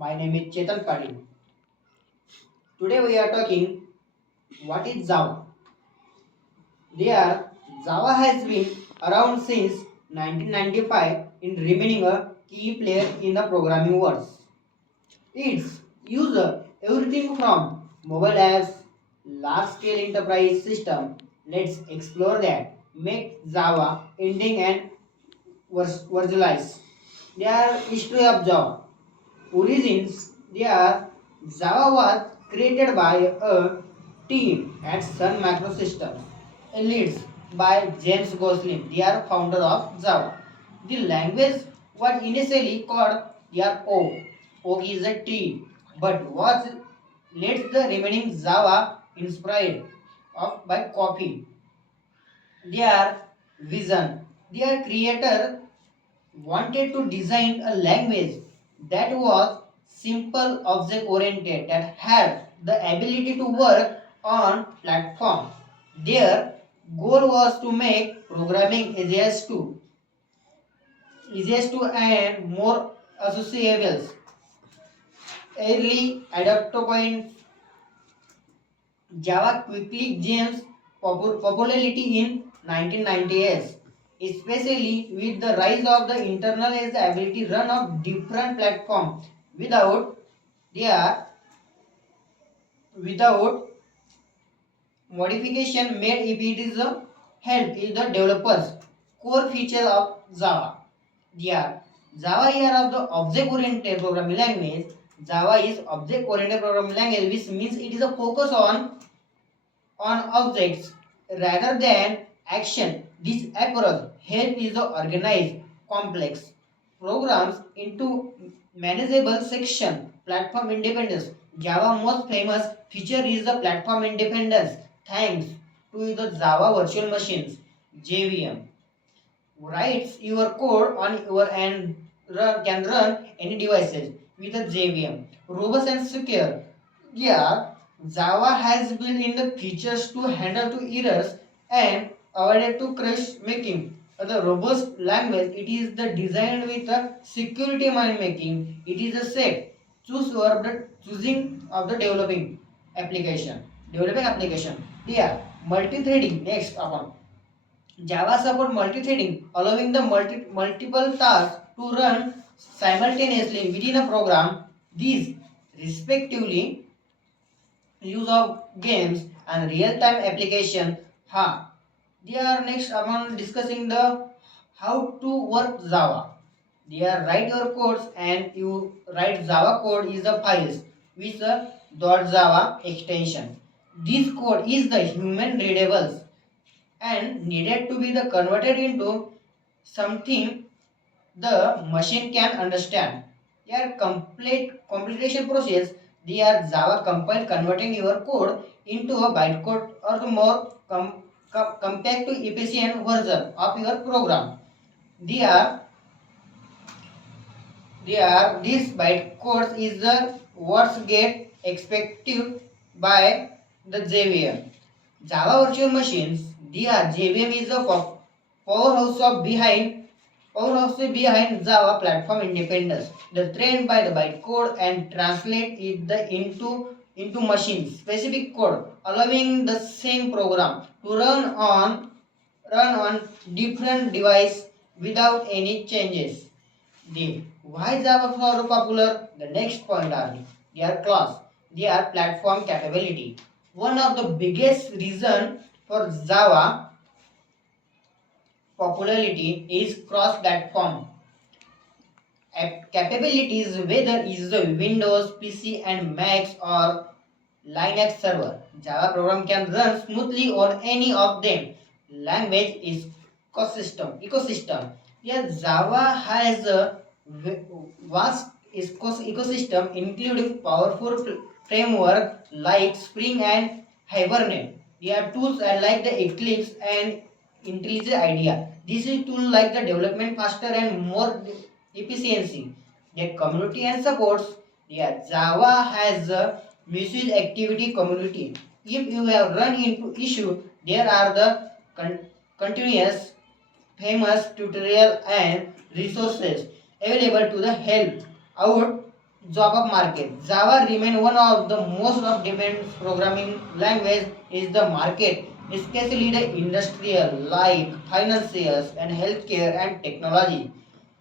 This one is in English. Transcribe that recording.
My name is Chetan Patil. Today we are talking what is Java. There, Java has been around since 1995 in remaining a key player in the programming world. Its user everything from mobile apps, large-scale enterprise system. Let's explore that. Make Java ending and virtualize. There history of Java. Origins, there Java was created by a team at Sun Microsystems, leads by James Gosling, they are founder of Java. The language was initially called their O. O is a tree, but was let the remaining Java inspired of by copy. Their vision, their creator wanted to design a language that was simple, object oriented, that had the ability to work on platform. Their goal was to make programming easiest to and more associable. Early adopter Java quickly gains popularity in 1990s, especially with the rise of the internal as the ability to run on different platforms without their without modification made if it is a help is the developers core feature of Java. Yeah, Java here of the object-oriented programming language. Java is object-oriented programming language, which means it is a focus on objects rather than action. This approach helps is the organize complex programs into manageable section. Platform independence. Java most famous feature is the platform independence thanks to the Java virtual machines JVM writes your code on your and can run any devices with a JVM. Robust and secure. Yeah, Java has built-in the features to handle to errors and avoid to crash making. The robust language, it is the designed with a security mind making. It is a safe. Choose your the choosing of the developing application. Developing application. Yeah, multi-threading. Next upon. Java support multi-threading, allowing the multiple tasks to run simultaneously within a program. These respectively use of games and real-time application. They are next upon discussing the how to work Java. They are write your codes and you write Java code is the files with the .java extension. This code is the human readable and needed to be the converted into something the machine can understand. Their complete computation process, they are Java compile converting your code into a bytecode or the more compact to efficient version of your program. They are this bytecodes is the words get expected by the JVM. Java virtual machines, their JVM is the powerhouse behind Java platform independence. The trained by the bytecode and translate it into machine specific code, allowing the same program to run on different device without any changes. The why Java so popular? The next point are their class, their platform capability. One of the biggest reason for Java popularity is cross-platform capabilities, whether is the Windows, PC, and Macs or Linux server. Java program can run smoothly on any of them. Language is ecosystem. Yes, Java has a vast ecosystem including powerful framework like Spring and Hibernate. There are tools like the Eclipse and IntelliJ IDEA. This is tool like the development faster and more efficiency. The community and supports. Yeah, Java has a misuse activity community. If you have run into issue, there are the continuous famous tutorial and resources available to the help out job of market. Java remain one of the most of demand programming language is the market, especially the industrial like financial and healthcare and technology.